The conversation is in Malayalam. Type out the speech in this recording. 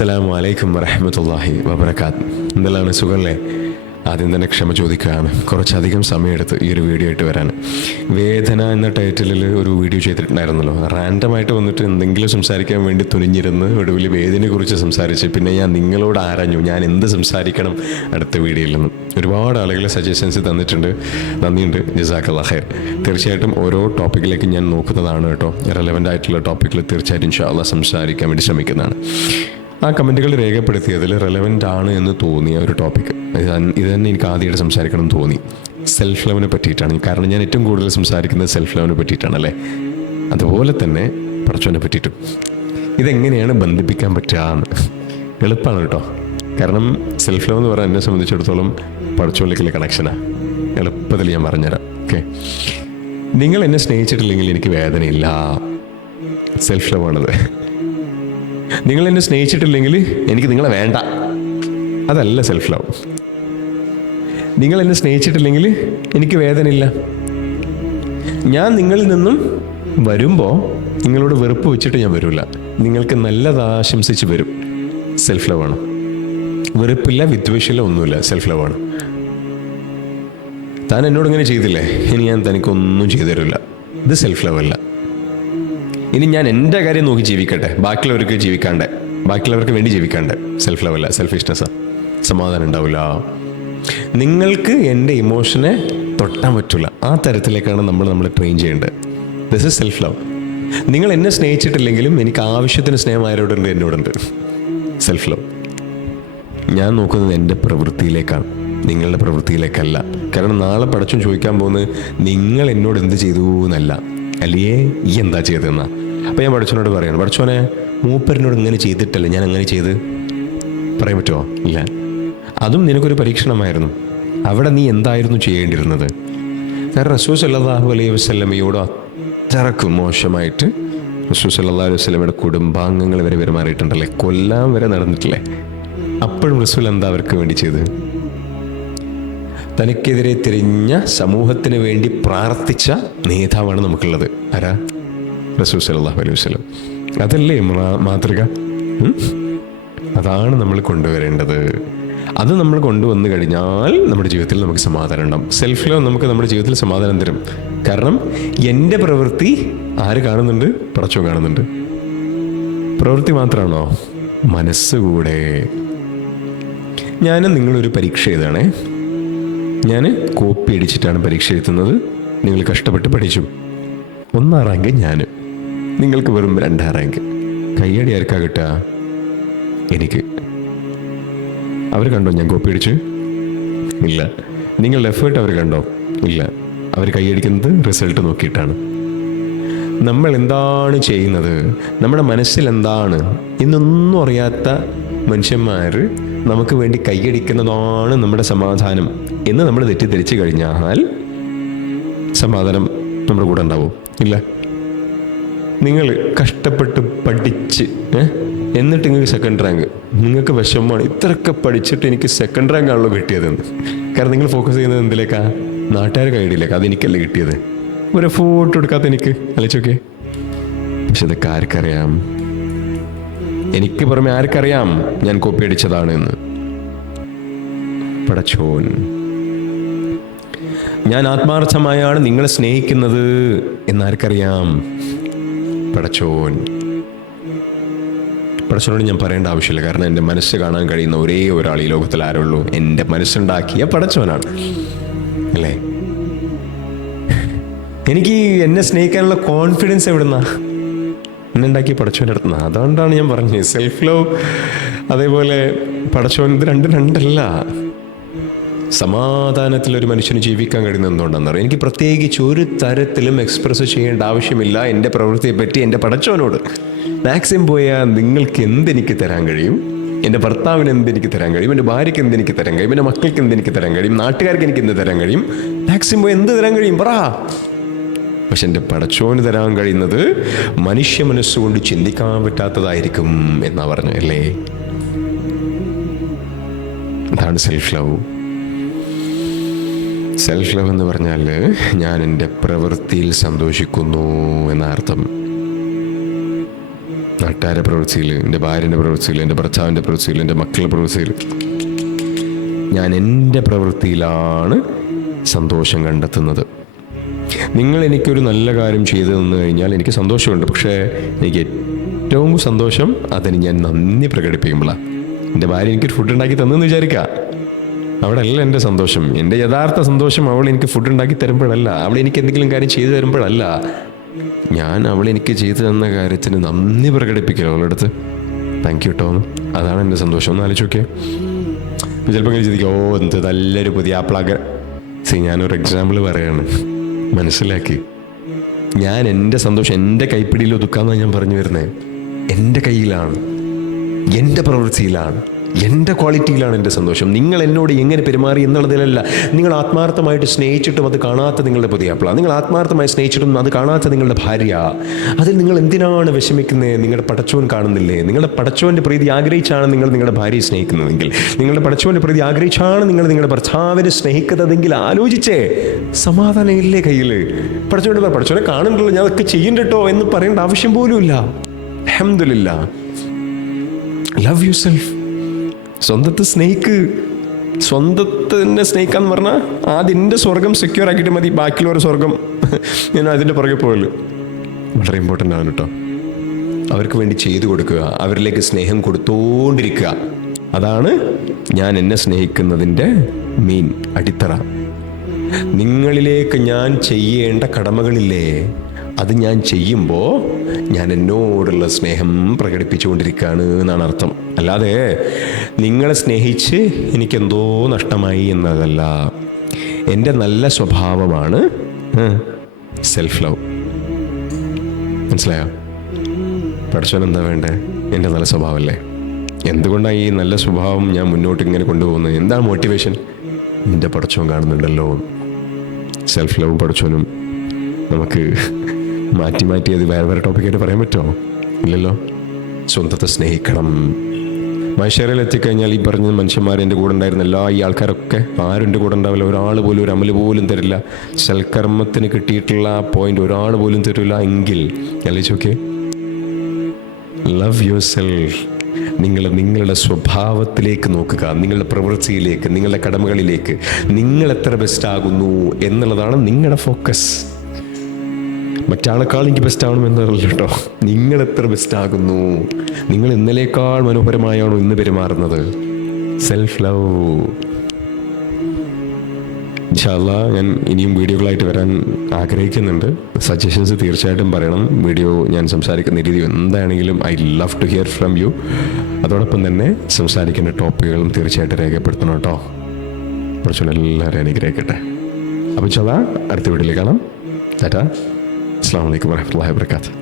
അസ്സലാമു അലൈക്കും വറഹ്മത്തുള്ളാഹി വബറകാത്ത്. എന്തെല്ലാം സുഖമല്ലേ? ആദ്യം തന്നെ ക്ഷമ ചോദിക്കുകയാണ്, കുറച്ചധികം സമയമെടുത്ത് ഈ ഒരു വീഡിയോ ആയിട്ട് വരാൻ. വേദന എന്ന ടൈറ്റിലിൽ ഒരു വീഡിയോ ചെയ്തിട്ടുണ്ടായിരുന്നല്ലോ. റാൻഡമായിട്ട് വന്നിട്ട് എന്തെങ്കിലും സംസാരിക്കാൻ വേണ്ടി തുനിഞ്ഞിരുന്ന് ഒടുവിൽ വേദനയെക്കുറിച്ച് സംസാരിച്ച് പിന്നെ ഞാൻ നിങ്ങളോട് ആരാഞ്ഞു ഞാൻ എന്ത് സംസാരിക്കണം അടുത്ത വീഡിയോയിൽ നിന്ന്. ഒരുപാട് ആളുകൾ സജഷൻസ് തന്നിട്ടുണ്ട്, നന്ദിയുണ്ട്, ജസാക്കല്ലാഹ് ഖൈർ. തീർച്ചയായിട്ടും ഓരോ ടോപ്പിക്കിലേക്ക് ഞാൻ നോക്കുന്നതാണ് കേട്ടോ. റെലവൻ്റ് ആയിട്ടുള്ള ടോപ്പിക്കിൽ തീർച്ചയായിട്ടും ഇൻഷാ അല്ലാഹ് സംസാരിക്കാൻ വേണ്ടി ശ്രമിക്കുന്നതാണ്. ആ കമൻറ്റുകൾ രേഖപ്പെടുത്തിയതിൽ റെലവൻ്റ് ആണ് എന്ന് തോന്നിയ ഒരു ടോപ്പിക്ക് ഇത് തന്നെ എനിക്ക് ആദ്യമായിട്ട് സംസാരിക്കണം എന്ന് തോന്നി. സെൽഫ് ലവിനെ പറ്റിയിട്ടാണ്. കാരണം ഞാൻ ഏറ്റവും കൂടുതൽ സംസാരിക്കുന്നത് സെൽഫ് ലവിനെ പറ്റിയിട്ടാണല്ലേ. അതുപോലെ തന്നെ പടച്ചോനെ പറ്റിയിട്ടും. ഇതെങ്ങനെയാണ് ബന്ധിപ്പിക്കാൻ പറ്റുക എന്ന് എളുപ്പമാണ് കേട്ടോ. കാരണം സെൽഫ് ലവ് എന്ന് പറയാൻ എന്നെ സംബന്ധിച്ചിടത്തോളം പടച്ചോനിലേക്കുള്ള കണക്ഷനാണ്. എളുപ്പത്തിൽ ഞാൻ പറഞ്ഞുതരാം. ഓക്കെ, നിങ്ങൾ എന്നെ സ്നേഹിച്ചിട്ടില്ലെങ്കിൽ എനിക്ക് വേദനയില്ല. സെൽഫ് ലവ് ആണത്. നിങ്ങൾ എന്നെ സ്നേഹിച്ചിട്ടില്ലെങ്കിൽ എനിക്ക് നിങ്ങളെ വേണ്ട. അതല്ല സെൽഫ് ലവ്. നിങ്ങൾ എന്നെ സ്നേഹിച്ചിട്ടില്ലെങ്കിൽ എനിക്ക് വേദനയില്ല. ഞാൻ നിങ്ങളിൽ നിന്നും വരുമ്പോൾ നിങ്ങളോട് വെറുപ്പ് വെച്ചിട്ട് ഞാൻ വരില്ല. നിങ്ങൾക്ക് നല്ലത് ആശംസിച്ച് വരും. സെൽഫ് ലവ് ആണ്. വെറുപ്പില്ല, വിദ്വേഷമില്ല, ഒന്നുമില്ല. സെൽഫ് ലവ് ആണ്. താൻ എന്നോട് ഇങ്ങനെ ചെയ്തില്ലേ, ഇനി ഞാൻ തനിക്കൊന്നും ചെയ്തു തരില്ല. ഇത് സെൽഫ് ലവ് അല്ല. ഇനി ഞാൻ എൻ്റെ കാര്യം നോക്കി ജീവിക്കട്ടെ, ബാക്കിയുള്ളവർക്ക് ജീവിക്കാണ്ട്, ബാക്കിയുള്ളവർക്ക് വേണ്ടി ജീവിക്കാണ്ട്. സെൽഫ് ലവ് അല്ല, സെൽഫിഷ്നെസ്സാണ്. സമാധാനം ഉണ്ടാവില്ല. നിങ്ങൾക്ക് എൻ്റെ ഇമോഷനെ തൊട്ടാൻ പറ്റില്ല. ആ തരത്തിലേക്കാണ് നമ്മൾ ട്രെയിൻ ചെയ്യേണ്ടത്. This is self love. നിങ്ങൾ എന്നെ സ്നേഹിച്ചിട്ടില്ലെങ്കിലും എനിക്ക് ആവശ്യത്തിന് സ്നേഹം ആരോടുണ്ട്, എന്നോടുണ്ട്. Self love. ഞാൻ നോക്കുന്നത് എൻ്റെ പ്രവൃത്തിയിലേക്കാണ്, നിങ്ങളുടെ പ്രവൃത്തിയിലേക്കല്ല. കാരണം നാളെ പടച്ചോൻ ചോദിക്കാൻ പോകുന്നത് നിങ്ങൾ എന്നോട് എന്ത് ചെയ്തു എന്നല്ല, അല്ലയേ ഈ എന്താ ചെയ്തതെന്നാ. അപ്പം ഞാൻ പടച്ചോനോട് പറയണം, പടച്ചോനെ മൂപ്പരിനോട് ഇങ്ങനെ ചെയ്തിട്ടല്ലേ ഞാൻ അങ്ങനെ ചെയ്ത് പറയാൻ പറ്റുമോ? ഇല്ല. അതും നിനക്കൊരു പരീക്ഷണമായിരുന്നു. അവിടെ നീ എന്തായിരുന്നു ചെയ്യേണ്ടിയിരുന്നത്? കാരണം റസൂൽ സല്ലല്ലാഹു അലൈഹി വസല്ലമയോട് അത്രക്കും മോശമായിട്ട് റസൂൽ സല്ലല്ലാഹു അലൈഹി വസല്ലമയുടെ കുടുംബാംഗങ്ങൾ വരെ പെരുമാറിയിട്ടുണ്ടല്ലേ, കൊല്ലാൻ വരെ നടന്നിട്ടില്ലേ. അപ്പോഴും റസൂൽ എന്താ അവർക്ക് വേണ്ടി ചെയ്ത്? തനിക്കെതിരെ തിരിഞ്ഞ സമൂഹത്തിന് വേണ്ടി പ്രാർത്ഥിച്ച നേതാവാണ് നമുക്കുള്ളത്. ആരാ? റസൂൽ സല്ലല്ലാഹു അലൈഹി വസല്ലം. അതല്ലേ മാതൃക? അതാണ് നമ്മൾ കൊണ്ടുവരേണ്ടത്. അത് നമ്മൾ കൊണ്ടുവന്നു കഴിഞ്ഞാൽ നമ്മുടെ ജീവിതത്തിൽ നമുക്ക് സമാധാനം ഉണ്ടാവും. സെൽഫ് ലവ് നമുക്ക് നമ്മുടെ ജീവിതത്തിൽ സമാധാനം തരും. കാരണം എൻ്റെ പ്രവൃത്തി ആര് കാണുന്നുണ്ട്? പടച്ചോൻ കാണുന്നുണ്ട്. പ്രവൃത്തി മാത്രമാണോ? മനസ്സുകൂടെ. ഞാനും നിങ്ങളൊരു പരീക്ഷ എഴുതാണേ. ഞാൻ കോപ്പി അടിച്ചിട്ടാണ് പരീക്ഷ എഴുതുന്നത്. നിങ്ങൾ കഷ്ടപ്പെട്ട് പഠിച്ചു. 1 റാങ്ക് ഞാൻ, നിങ്ങൾക്ക് വെറും 2 റാങ്ക്. കയ്യടി ആർക്കാ കിട്ടുക? എനിക്ക്. അവർ കണ്ടോ ഞാൻ കോപ്പി അടിച്ച്? ഇല്ല. നിങ്ങളുടെ എഫേർട്ട് അവർ കണ്ടോ? ഇല്ല. അവർ കൈയടിക്കുന്നത് റിസൾട്ട് നോക്കിയിട്ടാണ്. നമ്മൾ എന്താണ് ചെയ്യുന്നത്, നമ്മുടെ മനസ്സിൽ എന്താണ് എന്നൊന്നും അറിയാത്ത മനുഷ്യന്മാർ നമുക്ക് വേണ്ടി കൈയടിക്കുന്നതാണ് നമ്മുടെ സമാധാനം എന്ന് നമ്മൾ തെറ്റിദ്ധരിച്ചു കഴിഞ്ഞാൽ സമാധാനം നമ്മുടെ കൂടെ ഉണ്ടാവും? ഇല്ല. നിങ്ങൾ കഷ്ടപ്പെട്ട് പഠിച്ച് എന്നിട്ട് നിങ്ങൾക്ക് 2nd റാങ്ക്, നിങ്ങൾക്ക് വിഷമമാണ്. ഇത്രയൊക്കെ പഠിച്ചിട്ട് എനിക്ക് 2nd റാങ്ക് ആണല്ലോ കിട്ടിയതെന്ന്. കാരണം നിങ്ങൾ ഫോക്കസ് ചെയ്യുന്നത് എന്തിലേക്കാ? നാട്ടുകാർ കൈയടിയിലേക്കാ. അതെനിക്കല്ലേ കിട്ടിയത്. ഒരു ഫോട്ടോ എടുക്കാത്ത എനിക്ക് അലച്ചോക്കെ. പക്ഷെ ഇതൊക്കെ ആർക്കറിയാം? എനിക്ക് പുറമെ ആർക്കറിയാം ഞാൻ കോപ്പി അടിച്ചതാണ് എന്ന്? പടച്ചോൻ. ഞാൻ ആത്മാർത്ഥമായാണ് നിങ്ങളെ സ്നേഹിക്കുന്നത് എന്നാർക്കറിയാം? പടച്ചോൻ. പടച്ചോനോട് ഞാൻ പറയേണ്ട ആവശ്യമില്ല. കാരണം എൻ്റെ മനസ്സ് കാണാൻ കഴിയുന്ന ഒരേ ഒരാൾ ഈ ലോകത്തിൽ ആരുള്ളൂ? എൻ്റെ മനസ്സുണ്ടാക്കിയ പടച്ചോനാണ്, അല്ലേ? എനിക്ക് എന്നെ സ്നേഹിക്കാനുള്ള കോൺഫിഡൻസ് എവിടുന്നാ? എന്നെ ഉണ്ടാക്കിയ പടച്ചോൻ്റെ അടുത്തുനിന്ന്. അതുകൊണ്ടാണ് ഞാൻ പറഞ്ഞത് സെൽഫ് ലവ് അതേപോലെ പടച്ചോൻ, ഇത് രണ്ടല്ല. സമാധാനത്തിലൊരു മനുഷ്യന് ജീവിക്കാൻ കഴിയുന്നത് എന്തുകൊണ്ടാണെന്നറിയാം? എനിക്ക് പ്രത്യേകിച്ച് ഒരു തരത്തിലും എക്സ്പ്രസ് ചെയ്യേണ്ട ആവശ്യമില്ല എൻ്റെ പ്രവൃത്തിയെ പറ്റി എൻ്റെ പടച്ചോനോട്. മാക്സിമം പോയാൽ നിങ്ങൾക്ക് എന്തെനിക്ക് തരാൻ കഴിയും, എൻ്റെ ഭർത്താവിന് എന്തെനിക്ക് തരാൻ കഴിയും, എൻ്റെ ഭാര്യയ്ക്ക് എന്തെനിക്ക് തരാൻ കഴിയും, എൻ്റെ മക്കൾക്ക് എന്തെനിക്ക് തരാൻ കഴിയും, നാട്ടുകാർക്ക് എനിക്ക് എന്ത് തരാൻ കഴിയും, മാക്സിമം പോയി എന്ത് തരാൻ കഴിയും പറ. പക്ഷെ എൻ്റെ പടച്ചോന് തരാൻ കഴിയുന്നത് മനുഷ്യ മനസ്സുകൊണ്ട് ചിന്തിക്കാൻ പറ്റാത്തതായിരിക്കും എന്നാ പറഞ്ഞു, അല്ലേ? അതാണ് സെൽഫ് ലവ്. സെൽഫ് ലവ് എന്ന് പറഞ്ഞാൽ ഞാൻ എൻ്റെ പ്രവൃത്തിയിൽ സന്തോഷിക്കുന്നു എന്ന അർത്ഥം. നാട്ടുകാരുടെ പ്രവൃത്തിയിൽ, എൻ്റെ ഭാര്യൻ്റെ പ്രവൃത്തിയിൽ, എൻ്റെ ഭർത്താവിൻ്റെ പ്രവൃത്തിയിൽ, എൻ്റെ മക്കളുടെ പ്രവൃത്തിയിൽ. ഞാൻ എൻ്റെ പ്രവൃത്തിയിലാണ് സന്തോഷം കണ്ടെത്തുന്നത്. നിങ്ങൾ എനിക്കൊരു നല്ല കാര്യം ചെയ്തു തന്നു കഴിഞ്ഞാൽ എനിക്ക് സന്തോഷമുണ്ട്. പക്ഷേ എനിക്ക് ഏറ്റവും സന്തോഷം അതിന് ഞാൻ നന്ദി പ്രകടിപ്പിക്കുമ്പോഴാണ്. എൻ്റെ ഭാര്യ എനിക്കൊരു ഫുഡ് ഉണ്ടാക്കി തന്നെന്ന് വിചാരിക്കുക, അവിടെ അല്ല എൻ്റെ സന്തോഷം. എൻ്റെ യഥാർത്ഥ സന്തോഷം അവൾ എനിക്ക് ഫുഡ് ഉണ്ടാക്കി തരുമ്പോഴല്ല, അവൾ എനിക്ക് എന്തെങ്കിലും കാര്യം ചെയ്തു തരുമ്പോഴല്ല. ഞാൻ അവൾ എനിക്ക് ചെയ്തു തന്ന കാര്യത്തിന് നന്ദി പ്രകടിപ്പിക്കലോ അവളുടെ അടുത്ത്. താങ്ക് യു ടോം, അതാണ് എൻ്റെ സന്തോഷം. ഒന്ന് ആലോചിച്ച് നോക്കിയേ. ചിലപ്പോൾ ഇങ്ങനെ ചിന്തിക്കും, ഓ എന്ത് നല്ലൊരു പുതിയ ആപ്പിളാക. ഞാനൊരു എക്സാമ്പിൾ പറയാണ്, മനസ്സിലാക്കി. ഞാൻ എൻ്റെ സന്തോഷം എൻ്റെ കൈപ്പിടിയിൽ ഒതുക്കാമെന്നാണ് ഞാൻ പറഞ്ഞു വരുന്നത്. എൻ്റെ കയ്യിലാണ്, എൻ്റെ പ്രവൃത്തിയിലാണ്, എൻ്റെ ക്വാളിറ്റിയിലാണ് എൻ്റെ സന്തോഷം. നിങ്ങൾ എന്നോട് എങ്ങനെ പെരുമാറി എന്നുള്ളതിലല്ല. നിങ്ങൾ ആത്മാർത്ഥമായിട്ട് സ്നേഹിച്ചിട്ടും അത് കാണാത്ത നിങ്ങളുടെ പുതിയാപ്പിള, നിങ്ങൾ ആത്മാർത്ഥമായി സ്നേഹിച്ചിട്ടും അത് കാണാത്ത നിങ്ങളുടെ ഭാര്യ, അതിൽ നിങ്ങൾ എന്തിനാണ് വിഷമിക്കുന്നത്? നിങ്ങളുടെ പടച്ചോൻ കാണുന്നില്ലേ? നിങ്ങളുടെ പടച്ചോൻ്റെ പ്രീതി ആഗ്രഹിച്ചാണ് നിങ്ങൾ നിങ്ങളുടെ ഭാര്യയെ സ്നേഹിക്കുന്നതെങ്കിൽ, നിങ്ങളുടെ പടച്ചോൻ്റെ പ്രീതി ആഗ്രഹിച്ചാണ് നിങ്ങൾ നിങ്ങളുടെ ഭർത്താവിനെ സ്നേഹിക്കുന്നതെങ്കിൽ, ആലോചിച്ചേ, സമാധാനം ഇല്ലേ കയ്യിൽ? പടച്ചോനെ കാണുന്നുണ്ടല്ലോ, ഞാൻ അതൊക്കെ ചെയ്യണ്ടോ എന്ന് പറയേണ്ട ആവശ്യം പോലുമില്ല. അൽഹംദുലില്ലാഹ്. Love yourself. സ്വന്തത്തെ സ്നേഹിക്ക്. സ്വന്തത്തിനെ സ്നേഹിക്കാന്ന് പറഞ്ഞാൽ ആദ്യം എൻ്റെ സ്വർഗം സെക്യൂർ ആക്കിയിട്ട് മതി, ബാക്കിയുള്ളവരുടെ സ്വർഗം ഞാൻ അതിൻ്റെ പുറകെ പോയല്ലോ. വളരെ ഇമ്പോർട്ടൻ്റ് ആണ് കേട്ടോ. അവർക്ക് വേണ്ടി ചെയ്തു കൊടുക്കുക, അവരിലേക്ക് സ്നേഹം കൊടുത്തോണ്ടിരിക്കുക. അതാണ് ഞാൻ എന്നെ സ്നേഹിക്കുന്നതിൻ്റെ മെയിൻ അടിത്തറ. നിങ്ങളിലേക്ക് ഞാൻ ചെയ്യേണ്ട കടമകളില്ലേ, അത് ഞാൻ ചെയ്യുമ്പോൾ ഞാൻ എന്നോടുള്ള സ്നേഹം പ്രകടിപ്പിച്ചുകൊണ്ടിരിക്കുകയാണ് എന്നാണ് അർത്ഥം. അല്ലാതെ നിങ്ങളെ സ്നേഹിച്ച് എനിക്കെന്തോ നഷ്ടമായി എന്നതല്ല. എൻ്റെ നല്ല സ്വഭാവമാണ് സെൽഫ് ലവ്. മനസ്സിലായോ? പഠിച്ചവൻ എന്താ വേണ്ടേ? എൻ്റെ നല്ല സ്വഭാവമല്ലേ? എന്തുകൊണ്ടാണ് ഈ നല്ല സ്വഭാവം ഞാൻ മുന്നോട്ട് ഇങ്ങനെ കൊണ്ടുപോകുന്നത്? എന്താണ് മോട്ടിവേഷൻ? എൻ്റെ പഠിച്ചവൻ കാണുന്നുണ്ടല്ലോ. സെൽഫ് ലവും പഠിച്ചവനും നമുക്ക് മാറ്റി അത് വേറെ ടോപ്പിക്കായിട്ട് പറയാൻ പറ്റുമോ? ഇല്ലല്ലോ. സ്വന്തത്തെ സ്നേഹിക്കണം. മനുഷ്യരിൽ എത്തിക്കഴിഞ്ഞാൽ ഈ പറഞ്ഞ മനുഷ്യന്മാർ എൻ്റെ കൂടെ ഉണ്ടായിരുന്നില്ല, ഈ ആൾക്കാരൊക്കെ ആരും എൻ്റെ കൂടെ ഉണ്ടാവില്ല. ഒരാൾ പോലും ഒരു അമല് പോലും തരില്ല. സൽക്കർമ്മത്തിന് കിട്ടിയിട്ടുള്ള പോയിന്റ് ഒരാൾ പോലും തരില്ല. എങ്കിൽ ആലോചിച്ചോക്കെ, ലവ് യുവർ സെൽഫ്. നിങ്ങളുടെ സ്വഭാവത്തിലേക്ക് നോക്കുക, നിങ്ങളുടെ പ്രവൃത്തിയിലേക്ക്, നിങ്ങളുടെ കടമകളിലേക്ക്. നിങ്ങൾ എത്ര ബെസ്റ്റ് ആകുന്നു എന്നുള്ളതാണ് നിങ്ങളുടെ ഫോക്കസ്. മറ്റാളെക്കാൾ എനിക്ക് ബെസ്റ്റ് ആവണം എന്നല്ല കേട്ടോ. നിങ്ങൾ എത്ര ബെസ്റ്റ് ആകുന്നു, നിങ്ങൾ ഇന്നലേക്കാൾ മനോഹരമായാണോ ഇന്ന് പെരുമാറുന്നത്? Self love. ഇൻഷാ അല്ലാഹ് ഞാൻ ഇനിയും വീഡിയോകളായിട്ട് വരാൻ ആഗ്രഹിക്കുന്നുണ്ട്. സജഷൻസ് തീർച്ചയായിട്ടും പറയണം. വീഡിയോ ഞാൻ സംസാരിക്കുന്ന രീതി എന്താണെങ്കിലും I love to hear from you. അതോടൊപ്പം തന്നെ സംസാരിക്കേണ്ട ടോപ്പിക്കുകളും തീർച്ചയായിട്ടും രേഖപ്പെടുത്തണം കേട്ടോ. കുറച്ചുകൂടെ എല്ലാവരും അനുഗ്രഹിക്കട്ടെ. അപ്പോൾ ഇൻഷാ അല്ലാഹ് അടുത്ത വീഡിയോയിൽ കാണാം. ടാറ്റാ. അസ്സലാമു അലൈക്കും വറഹ്മത്തുള്ളാഹി വബറകാതുഹു.